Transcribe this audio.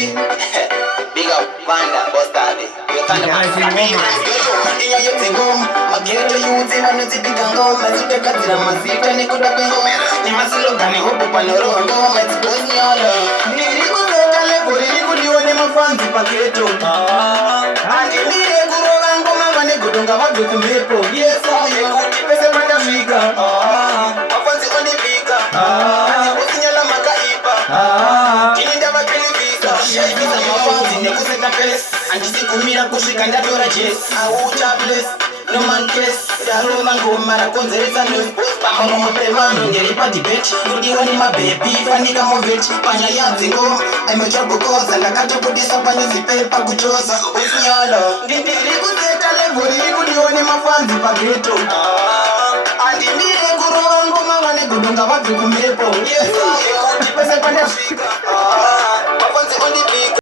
Gucci. Big up, Wanda, Bostadi. You can't imagine. Iyo tingo, mageto yuzi manuzipita ngoma, zitekatira mazita nikudapengo. Ni masilogani huku panorondo, mezibonyolo. Nilikuzoka lepo, nilikulione mafanzi paketo. Andiliye kuroga ngoma mane kudonga wabi kumepo. Yes, yekutipese panda fika. Mafanzi onipika. Usinyala makaipa. Kininda wakilivisa. Shaivisa mafanzi nekuseta pes. Andisi kumira kushika ndatora jes. Aucha bless. No man kiss. Yaroma ngomara konzereza news. Pamoro mopevano ngeripa debate. Kudiwa ni mabebi. Fanika movechi. Panya ya zingo. Amecha kukoza. Ndakata kudisa panisi pepa kuchosa. Usinyala. Ndindiri kuzeta levo. Nilikudiwa ni mafanzi pageto. Andiniye kuroga ngoma wane kudonga wapi kumepo. Yes, utipese pande Afrika.